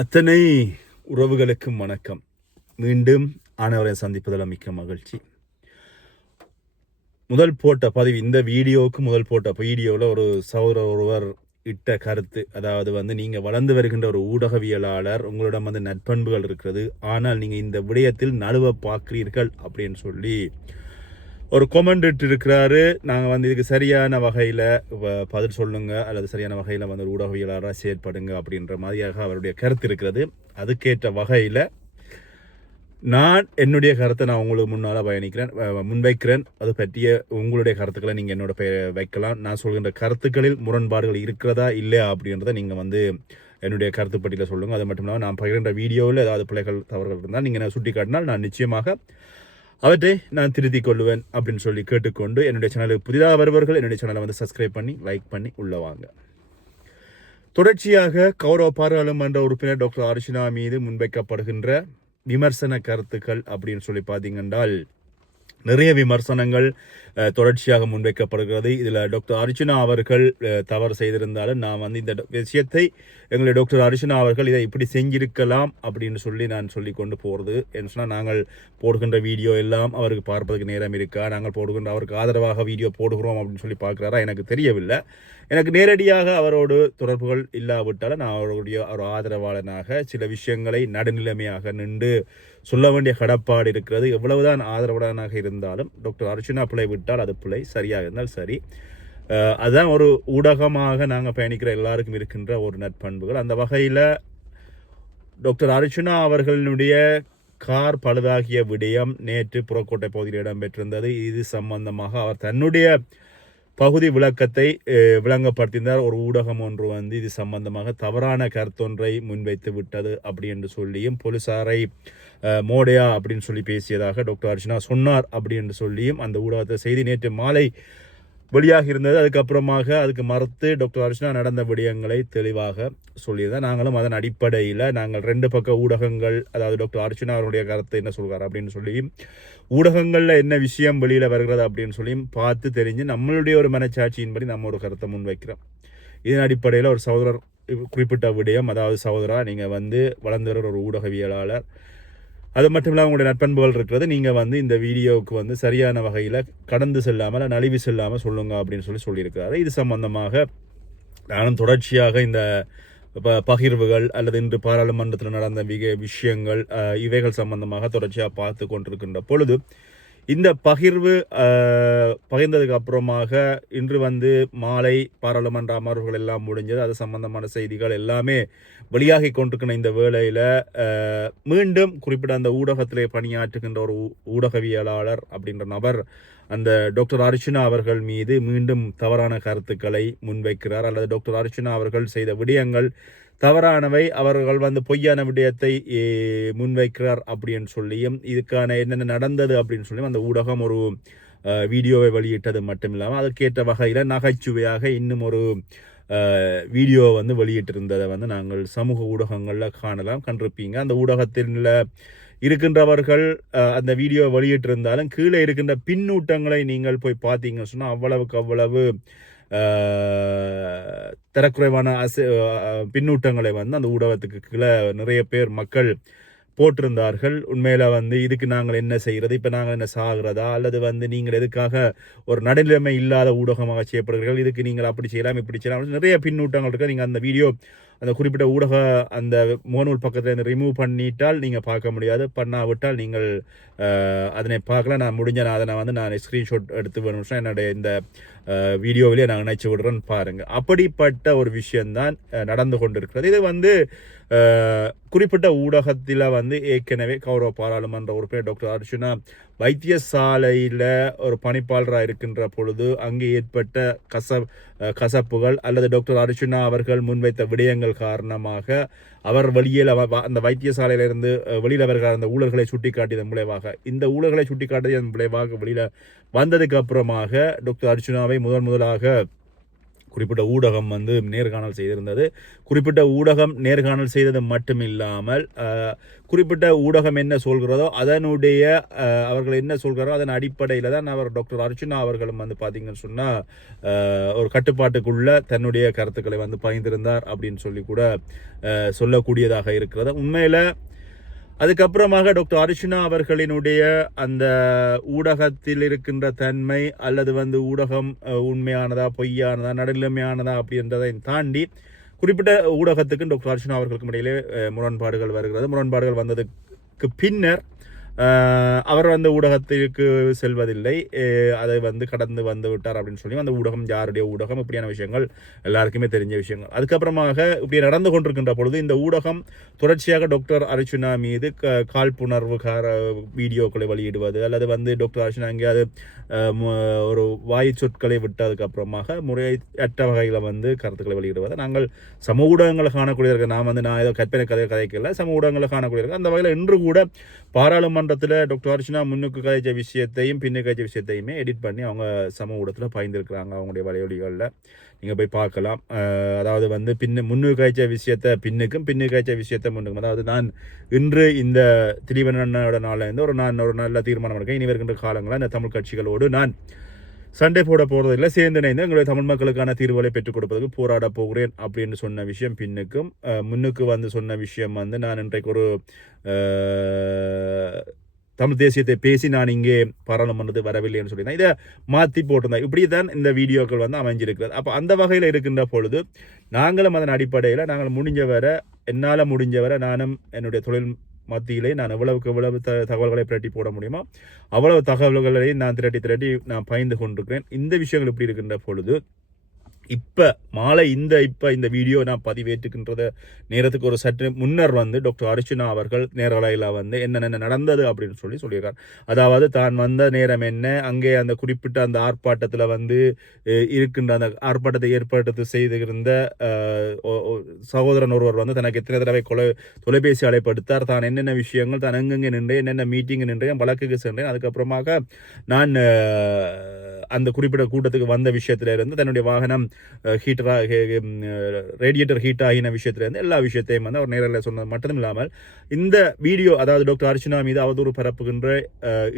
அத்தனை உறவுகளுக்கும் வணக்கம். மீண்டும் ஆனவரை சந்திப்பதில் மிக்க மகிழ்ச்சி. முதல் போட்ட பதிவு, இந்த வீடியோவுக்கு முதல் போட்ட வீடியோவில் ஒரு சகோதரர் ஒருவர் இட்ட கருத்து, அதாவது நீங்கள் வளர்ந்து வருகின்ற ஒரு ஊடகவியலாளர், உங்களிடம் நற்பண்புகள் இருக்கிறது, ஆனால் நீங்கள் இந்த விடயத்தில் நழுவ பார்க்கிறீர்கள் அப்படின்னு சொல்லி ஒரு கொமெண்ட் இருக்கிறாரு. நாங்கள் இதுக்கு சரியான வகையில் பதில் சொல்லுங்க, அல்லது சரியான வகையில் ஒரு ஊடகவியலாளராக செயற்படுங்க அப்படின்ற மாதிரியாக அவருடைய கருத்து இருக்கிறது. அதுக்கேற்ற வகையில் நான் என்னுடைய கருத்தை உங்களுக்கு முன்னால் முன்வைக்கிறேன். அது பற்றிய உங்களுடைய கருத்துக்களை நீங்கள் என்னோட வைக்கலாம். நான் சொல்கின்ற கருத்துக்களில் முரண்பாடுகள் இருக்கிறதா இல்லையா அப்படின்றத நீங்கள் என்னுடைய கருத்து பட்டியல சொல்லுங்கள். அது மட்டும் இல்லாமல் நான் பகிர்கின்ற வீடியோவில் ஏதாவது பிள்ளைகள் தவறுகள் இருந்தால் நீங்கள் சுட்டி காட்டினால் நான் நிச்சயமாக அவற்றை நான் திருத்திக் கொள்வேன் அப்படின்னு சொல்லி கேட்டுக்கொண்டு, என்னுடைய சேனலுக்கு புதிதாக வருபவர்கள் என்னுடைய சேனலை சப்ஸ்கிரைப் பண்ணி லைக் பண்ணி உள்ளவாங்க. தொடர்ச்சியாக கௌரவ பாராளுமன்ற உறுப்பினர் டாக்டர் அர்ச்சனா மீது முன்வைக்கப்படுகின்ற விமர்சன கருத்துக்கள் அப்படின்னு சொல்லி பார்த்தீங்கன்றால் நிறைய விமர்சனங்கள் தொடர்ச்சியாக முன்வைக்கப்படுகிறது. இதில் டாக்டர் அர்ச்சனா அவர்கள் தவறு செய்திருந்தாலும் நான் இந்த விஷயத்தை எங்களுடைய டாக்டர் அர்ச்சனா அவர்கள் இதை இப்படி செஞ்சிருக்கலாம் அப்படின்னு சொல்லி நான் சொல்லி கொண்டு போகிறது. என்ன சொன்னால், நாங்கள் போடுகின்ற வீடியோ எல்லாம் அவருக்கு பார்ப்பதற்கு நேரம் இருக்கா, நாங்கள் போடுகின்ற அவருக்கு ஆதரவாக வீடியோ போடுகிறோம் அப்படின்னு சொல்லி பார்க்குறாரா எனக்கு தெரியவில்லை. எனக்கு நேரடியாக அவரோடு தொடர்புகள் இல்லாவிட்டாலும் நான் அவருடைய ஒரு ஆதரவாளனாக சில விஷயங்களை நடுநிலைமையாக நின்று சொல்ல வேண்டிய கடப்பாடு இருக்கிறது. எவ்வளவுதான் ஆதரவாளனாக இருந்தாலும் டாக்டர் அர்ச்சனா பிள்ளை விட்டால் அது பிள்ளை, சரியாக இருந்தால் சரி. அதுதான் ஒரு ஊடகமாக நாங்கள் பயணிக்கிற எல்லாருக்கும் இருக்கின்ற ஒரு நற்பண்புகள். அந்த வகையில் டாக்டர் அர்ச்சனா அவர்களுடைய கார் பழுதாகிய விடயம் நேற்று புறக்கோட்டை பகுதியில் இடம்பெற்றிருந்தது. இது சம்பந்தமாக அவர் தன்னுடைய பகுதி விளக்கத்தை விளங்கப்படுத்தினார். ஒரு ஊடகம் ஒன்று இது சம்பந்தமாக தவறான கருத்தொன்றை முன்வைத்து விட்டது அப்படி என்று சொல்லியும், போலீசாரை மோடையா அப்படின்னு சொல்லி பேசியதாக டாக்டர் அர்ச்சனா சொன்னார் அப்படி என்று சொல்லியும் அந்த ஊடகத்தை செய்தி நேற்று மாலை வெளியாக இருந்தது. அதுக்கு மறுத்து டாக்டர் அர்ச்சனா நடந்த விடயங்களை தெளிவாக சொல்லியிருந்தார். நாங்களும் அதன் அடிப்படையில் நாங்கள் 2 பக்க ஊடகங்கள், அதாவது டாக்டர் அர்ச்சனா அவருடைய கருத்தை என்ன சொல்கிறார் அப்படின்னு சொல்லியும், ஊடகங்களில் என்ன விஷயம் வெளியில் வருகிறது அப்படின்னு சொல்லியும் பார்த்து தெரிஞ்சு நம்மளுடைய ஒரு மனச்சாட்சியின்படி நம்ம ஒரு கருத்தை முன்வைக்கிறோம். இதன் அடிப்படையில் ஒரு சகோதரர் குறிப்பிட்ட விடயம், அதாவது சகோதரா நீங்கள் வளர்ந்து வர ஒரு ஊடகவியலாளர், அது மட்டும் இல்லாமல் உங்களுடைய நற்பண்புகள் இருக்கிறது, நீங்கள் இந்த வீடியோவுக்கு சரியான வகையில் கடந்து செல்லாமல் நழுவி செல்லாமல் சொல்லுங்க அப்படின்னு சொல்லியிருக்கிறாரு. இது சம்பந்தமாக நானும் தொடர்ச்சியாக இந்த பகிர்வுகள் அல்லது இன்று பாராளுமன்றத்தில் நடந்த விஷயங்கள் இவைகள் சம்பந்தமாக தொடர்ச்சியாக பார்த்து கொண்டிருக்கின்ற பொழுது, இந்த பகிர்ந்ததுக்கு அப்புறமாக இன்று மாலை பாராளுமன்ற அமர்வுகள் எல்லாம் முடிஞ்சது. அது சம்பந்தமான செய்திகள் எல்லாமே வெளியாகி கொண்டிருக்கிற இந்த வேளையில் மீண்டும் குறிப்பிட்ட அந்த ஊடகத்திலே பணியாற்றுகின்ற ஒரு ஊடகவியலாளர் அப்படின்ற நபர் அந்த டாக்டர் அர்ச்சனா அவர்கள் மீது மீண்டும் தவறான கருத்துக்களை முன்வைக்கிறார். அல்லது டாக்டர் அர்ச்சனா அவர்கள் செய்த விடயங்கள் தவறானவை, அவர்கள் பொய்யான விடயத்தை முன்வைக்கிறார் அப்படின்னு சொல்லியும், இதுக்கான என்னென்ன நடந்தது அப்படின்னு சொல்லியும் அந்த ஊடகம் ஒரு வீடியோவை வெளியிட்டது மட்டும் இல்லாமல் அதுக்கேற்ற வகையில் நகைச்சுவையாக இன்னும் ஒரு வீடியோ வெளியிட்டிருந்ததை நாங்கள் சமூக ஊடகங்களில் கண்டிருப்பீங்க. அந்த ஊடகத்தில் இருக்கின்றவர்கள் அந்த வீடியோ வெளியிட்டிருந்தாலும் கீழே இருக்கின்ற பின்னூட்டங்களை நீங்கள் போய் பார்த்தீங்கன்னு சொன்னால் அவ்வளவுக்கு அவ்வளவு தரக்குறைவான பின்னூட்டங்களை அந்த ஊடகத்துக்கு கீழே நிறைய பேர் மக்கள் போட்டிருந்தார்கள். உண்மையில் இதுக்கு நாங்கள் என்ன செய்கிறது, இப்போ நாங்கள் என்ன சாகிறதா, அல்லது நீங்கள் எதுக்காக ஒரு நடுநிலைமை இல்லாத ஊடகமாக செய்யப்படுகிறீர்கள், இதுக்கு நீங்கள் அப்படி செய்யலாம் இப்படி செய்யலாம், நிறைய பின்னூட்டங்கள் இருக்குது. நீங்கள் அந்த வீடியோ அந்த குறிப்பிட்ட ஊடக அந்த முகநூல் பக்கத்தில் ரிமூவ் பண்ணிட்டால் நீங்கள் பார்க்க முடியாது, பண்ணாவிட்டால் நீங்கள் அதனை பார்க்கலாம். நான் அதனை நான் ஸ்க்ரீன்ஷாட் எடுத்து வேணும்னா என்னுடைய இந்த வீடியோவிலே நான் நினைச்சு விடுறேன்னு பாருங்கள். அப்படிப்பட்ட ஒரு விஷயம்தான் நடந்து கொண்டிருக்கிறது. இது குறிப்பிட்ட ஊடகத்தில் ஏற்கனவே கௌரவ பாராளுமன்ற உறுப்பினர் டாக்டர் அர்ச்சனா வைத்தியசாலையில் ஒரு பணிப்பாளராக இருக்கின்ற பொழுது அங்கே ஏற்பட்ட கசப்புகள் அல்லது டாக்டர் அர்ச்சனா அவர்கள் முன்வைத்த விடயங்கள் காரணமாக அவர் வெளியில் அந்த வைத்தியசாலையிலிருந்து வெளியில் வருகிற அந்த ஊழல்களை சுட்டிக்காட்டியதன் விளைவாக, இந்த ஊழல்களை சுட்டிக்காட்டியதன் விளைவாக வெளியில் வந்ததுக்கு அப்புறமாக டாக்டர் அர்ச்சனாவை முதலாக குறிப்பிட்ட ஊடகம் வந்து நேர்காணல் செய்திருந்தது. குறிப்பிட்ட ஊடகம் நேர்காணல் செய்தது மட்டும் இல்லாமல் குறிப்பிட்ட ஊடகம் என்ன சொல்கிறதோ அதனுடைய அவர்கள் என்ன சொல்கிறாரோ அதன் அடிப்படையில் தான் அவர் டாக்டர் அர்ச்சுனா அவர்களும் வந்து பார்த்தீங்கன்னு சொன்னால் ஒரு கட்டுப்பாட்டுக்குள்ள தன்னுடைய கருத்துக்களை வந்து பகிர்ந்திருந்தார் அப்படின்னு சொல்லி கூட சொல்லக்கூடியதாக இருக்கிறது. உண்மையில் அதுக்கப்புறமாக டாக்டர் அர்ச்சுனா அவர்களினுடைய அந்த ஊடகத்தில் இருக்கின்ற தன்மை அல்லது வந்து ஊடகம் உண்மையானதா பொய்யானதா நடுநிலைமையானதா அப்படின்றதை தாண்டி குறிப்பிட்ட ஊடகத்துக்கும் டாக்டர் அர்ச்சுனா அவர்களுக்கும் இடையிலே முரண்பாடுகள் வருகிறது. முரண்பாடுகள் வந்ததுக்கு பின்னர் அவர் அந்த ஊடகத்திற்கு செல்வதில்லை, அதை வந்து கடந்து வந்து விட்டார் அப்படின்னு சொல்லி அந்த ஊடகம் யாருடைய ஊடகம் இப்படியான விஷயங்கள் எல்லாருக்குமே தெரிஞ்ச விஷயங்கள். அதுக்கப்புறமாக இப்படி நடந்து கொண்டிருக்கின்ற பொழுது இந்த ஊடகம் தொடர்ச்சியாக டாக்டர் அர்ச்சுனா மீது காழ்ப்புணர்வுகார வீடியோக்களை வெளியிடுவது அல்லது வந்து டாக்டர் அர்ச்சுனா எங்கேயாவது ஒரு வாய் சொற்களை விட்டதுக்கப்புறமாக முறையற்ற வகையில் வந்து கருத்துக்களை வெளியிடுவதை நாங்கள் சமூக ஊடகங்களை காணக்கூடியவர்கள். நான் ஏதோ கற்பனை கதைக்கல, சமூக ஊடகங்களை காணக்கூடியவர்கள். அந்த வகையில் இன்று கூட பாராளுமன்றத்தில் டாக்டர் அர்ச்சுனா முன்னுக்கு கதைச்ச விஷயத்தையும் பின்னுக்கு கதைச்ச விஷயத்தையுமே எடிட் பண்ணி அவங்க சமூக ஊடகத்தில் பயந்துருக்கிறாங்க அவங்களுடைய வலையொலிகளில். நீங்கள் போய் பார்க்கலாம். அதாவது வந்து முன்னுக்கு கதைச்ச விஷயத்தை பின்னுக்கும் கதைச்ச விஷயத்தை முன்னுக்கும். அதாவது நான் இன்று இந்த திலீபனோட நாளில் இருந்து ஒரு நல்ல தீர்மானம் எடுக்க இனி வருகின்ற காலங்களில் இந்த தமிழ் கட்சிகளோடு நான் சண்டை போட போகிறதில்லை, சேர்ந்து இணைந்து எங்களுடைய தமிழ் மக்களுக்கான தீர்வுகளை பெற்றுக் கொடுப்பதற்கு போராட போகிறேன் அப்படின்னு சொன்ன விஷயம் பின்னுக்கும். முன்னுக்கு வந்து சொன்ன விஷயம் வந்து நான் இன்றைக்கு ஒரு தமிழ் தேசியத்தை பேசி நான் இங்கே பாராளுமன்றத்துக்கு வரவில்லைன்னு சொல்லியிருந்தேன். இதை மாற்றி போட்டிருந்தேன். இப்படி தான் இந்த வீடியோக்கள் வந்து அமைஞ்சிருக்கிறது. அப்போ அந்த வகையில் இருக்கின்ற பொழுது நாங்களும் அதன் அடிப்படையில் நாங்கள் என்னால் முடிஞ்சவரை நானும் என்னுடைய தொழில் மத்தியிலே நான் எவ்வளவு தகவல்களை திரட்டி போட முடியுமோ அவ்வளவு தகவல்களை நான் திரட்டி நான் பயந்து கொண்டிருக்கிறேன். இந்த விஷயங்கள் இப்படி இருக்கின்ற பொழுது இப்போ மாலை இந்த வீடியோ நான் பதிவேற்றுக்கின்றத நேரத்துக்கு ஒரு சற்று முன்னர் வந்து டாக்டர் அர்ச்சுனா அவர்கள் நேரலையில் வந்து என்னென்ன நடந்தது அப்படின்னு சொல்லியிருக்கார். அதாவது தான் வந்த நேரம் என்ன, அங்கே அந்த குறிப்பிட்ட அந்த ஆர்ப்பாட்டத்தில் வந்து இருக்கின்ற அந்த ஆர்ப்பாட்டத்தை ஏற்படுத்தி செய்திருந்த சகோதரன் ஒருவர் வந்து தனக்கு எத்தனை தடவை தொலைபேசி அழைப்படுத்தார், தான் என்னென்ன விஷயங்கள் தான் எங்கெங்கே நின்றேன், என்னென்ன மீட்டிங் நின்றேன், வழக்குக்கு சென்றேன், அதுக்கப்புறமாக நான் அந்த குறிப்பிட்ட கூட்டத்துக்கு வந்த விஷயத்திலிருந்து தன்னுடைய வாகனம் ரேடியேட்டர் ஹீட் ஆகின விஷயத்திலிருந்து எல்லா விஷயத்தையும் வந்து அவர் நேரில் சொன்னது மட்டும் இல்லாமல் இந்த வீடியோ, அதாவது டாக்டர் அர்ச்சுனா மீது அவதூறு பரப்புகின்ற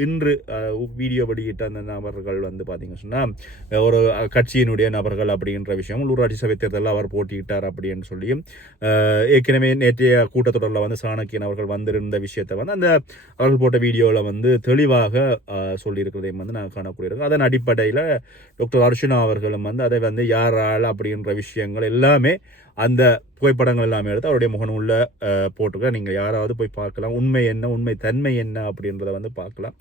இன்று வீடியோ வெளியிட்ட அந்த நபர்கள் வந்து பார்த்தீங்கன்னு சொன்னால் ஒரு கட்சியினுடைய நபர்கள் அப்படின்ற விஷயம், உள்ளூராட்சி சபை தேர்தலில் அவர் போட்டியிட்டார் அப்படின்னு சொல்லியும் ஏற்கனவே நேற்றைய கூட்டத்தொடரில் வந்து சாணக்கியன் அவர்கள் வந்திருந்த விஷயத்தை வந்து அந்த அவர்கள் போட்ட வீடியோவில் வந்து தெளிவாக சொல்லியிருக்கிறதையும் வந்து நாங்கள் காணக்கூடியிருக்கோம். அதன் அடிப்படையில் டாக்டர் அர்ச்சுனா அவர்களும் வந்து அதை வந்து யாரால் அப்படின்ற விஷயங்கள் எல்லாமே அந்த புகைப்படங்கள் எல்லாமே எடுத்து அவருடைய முகநூல்ல போட்டுக்க நீங்கள் யாராவது போய் பார்க்கலாம். உண்மை என்ன, உண்மை தன்மை என்ன அப்படின்றத வந்து பார்க்கலாம்.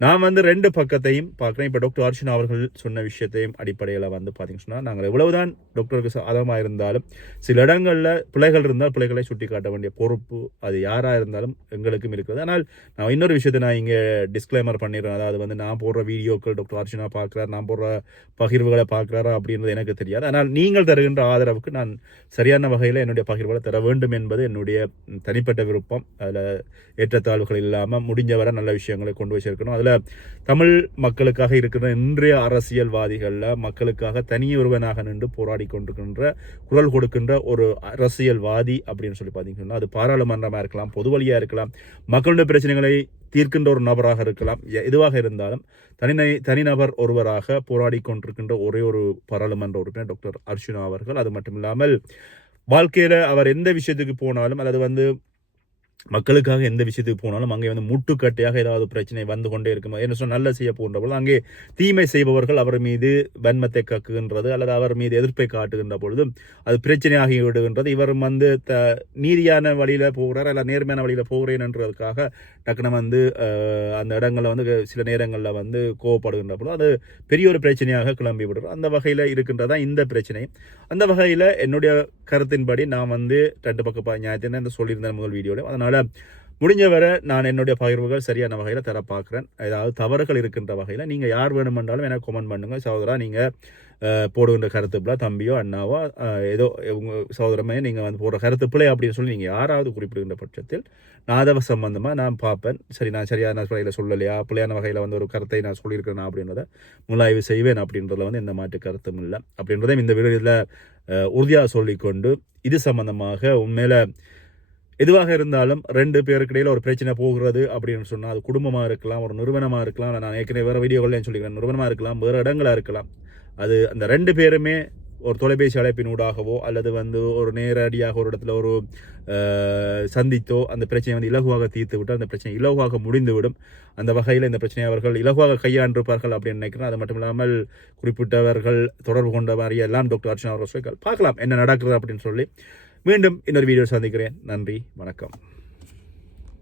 நான் வந்து ரெண்டு பக்கத்தையும் பார்க்குறேன். இப்போ டாக்டர் அர்ச்சுனா அவர்கள் சொன்ன விஷயத்தையும் அடிப்படையில் வந்து பார்த்தீங்கன்னு சொன்னால் நாங்கள் எவ்வளவுதான் டாக்டருக்கு சாதகமாக இருந்தாலும் சில இடங்களில் பிள்ளைகள் இருந்தால் பிள்ளைகளை சுட்டி காட்ட வேண்டிய பொறுப்பு அது யாராக இருந்தாலும் எங்களுக்கும் இருக்கிறது. ஆனால் நான் இன்னொரு விஷயத்தை நான் இங்கே டிஸ்க்ளைமர் பண்ணிடுறேன். அதாவது வந்து நான் போடுற வீடியோக்கள் டாக்டர் அர்ச்சுனா பார்க்குறாரு, நான் போடுற பகிர்வுகளை பார்க்குறாரா அப்படின்றது எனக்கு தெரியாது. ஆனால் நீங்கள் தருகின்ற ஆதரவுக்கு நான் சரியான வகையில் என்னுடைய பகிர்வுகளை தர வேண்டும் என்பது என்னுடைய தனிப்பட்ட விருப்பம். அதில் ஏற்றத்தாழ்வுகள் இல்லாமல் முடிஞ்சவரை நல்ல விஷயங்களை கொண்டு போய் சேர்க்கணும். அதில் தமிழ் மக்களுக்காக இருக்கிற இன்றைய அரசியல்வாதிகளில் மக்களுக்காக தனியொருவனாக நின்று போராடி கொண்டிருக்கின்ற குரல் கொடுக்கின்ற ஒரு அரசியல்வாதி அப்படின்னு சொல்லி பார்த்தீங்கன்னா அது பாராளுமன்றமாக இருக்கலாம், பொது வழியாக இருக்கலாம், மக்களுடைய பிரச்சனைகளை தீர்க்கின்ற ஒரு நபராக இருக்கலாம், எதுவாக இருந்தாலும் தனிநபர் ஒருவராக போராடி கொண்டிருக்கின்ற ஒரே ஒரு பாராளுமன்ற உறுப்பினர் டாக்டர் அர்ச்சுனா அவர்கள். அது மட்டும் இல்லாமல் வாழ்க்கையில் அவர் எந்த விஷயத்துக்கு போனாலும் அல்லது வந்து மக்களுக்காக எந்த விஷயத்துக்கு போனாலும் அங்கே வந்து முட்டுக்கட்டையாக ஏதாவது பிரச்சனை வந்து கொண்டே இருக்கும். என்ன சொன்னால் நல்ல செய்ய போன்ற அங்கே தீமை செய்பவர்கள் அவர் மீது வன்மத்தை கக்குகின்றது அல்லது அவர் மீது எதிர்ப்பை காட்டுகின்ற பொழுது அது பிரச்சனையாகி விடுகின்றது. இவரும் வந்து நீதியான வழியில் போகிறார் அல்ல நேர்மையான வழியில் போகிறேன்ன்றதுக்காக டக்குன்னு வந்து அந்த இடங்களில் வந்து சில நேரங்களில் வந்து கோவப்படுகின்ற பொழுது அது பெரிய ஒரு பிரச்சனையாக கிளம்பி விடுறோம். அந்த வகையில் இருக்கின்றதான் இந்த பிரச்சனை. அந்த வகையில் என்னுடைய கருத்தின்படி நான் வந்து ரெண்டு பக்க நியாயத்தின் இந்த சொல்லியிருந்தேன் முதல் வீடியோவில். அதனால் முடிஞ்சவரை நான் என்னுடைய பகிர்வுகள் சரியான வகையில் தர பார்க்குறேன். ஏதாவது தவறுகள் இருக்கின்ற வகையில் நீங்கள் யார் வேணுமென்றாலும் எனக்கு கமெண்ட் பண்ணுங்கள். சகோதரா நீங்கள் போடுகின்ற கருத்து பிள்ளை தம்பியோ அண்ணாவோ ஏதோ உங்கள் சகோதரமே நீங்கள் வந்து போடுற கருத்து பிள்ளை அப்படின்னு சொல்லி நீங்கள் யாராவது குறிப்பிடுகின்ற பட்சத்தில் நான் அதை சம்பந்தமாக நான் பார்ப்பேன். சரி, நான் சரியான வகையில் சொல்லலையா, பிள்ளையான வகையில் வந்து ஒரு கருத்தை நான் சொல்லியிருக்கிறேன் அப்படின்றத முலாய்வு செய்வேன் அப்படின்றதுல வந்து எந்த மாற்று கருத்தும் இல்லை அப்படின்றதையும் இந்த வீடியோவில் உறுதியாக சொல்லிக்கொண்டு, இது சம்பந்தமாக உண்மையில எதுவாக இருந்தாலும் 2 பேருக்கு இடையில் ஒரு பிரச்சனை போகிறது அப்படின்னு சொன்னால் அது குடும்பமாக இருக்கலாம், ஒரு நிறுவனமாக இருக்கலாம். நான் ஏற்கனவே வேறு வீடியோகள்லையும் சொல்லிக்கிறேன், நிறுவனமாக இருக்கலாம், வேறு இடங்களாக இருக்கலாம். அது அந்த 2 பேருமே ஒரு தொலைபேசி அழைப்பினூடாகவோ அல்லது வந்து ஒரு நேரடியாக ஒரு இடத்துல ஒரு சந்தித்தோ அந்த பிரச்சனையை வந்து இலகுவாக தீர்த்து விட்டு அந்த பிரச்சனை இலகுவாக முடிந்துவிடும். அந்த வகையில் இந்த பிரச்சனையை அவர்கள் இலகுவாக கையாண்டிருப்பார்கள் அப்படின்னு நினைக்கிறேன். அது மட்டும் இல்லாமல் குறிப்பிட்டவர்கள் தொடர்பு கொண்ட மாதிரி எல்லாம் டாக்டர் அர்ச்சனா அவர்கள் பார்க்கலாம் என்ன நடக்குது அப்படின்னு சொல்லி. மீண்டும் இன்னொரு வீடியோ சந்திக்கிறேன். நன்றி, வணக்கம்.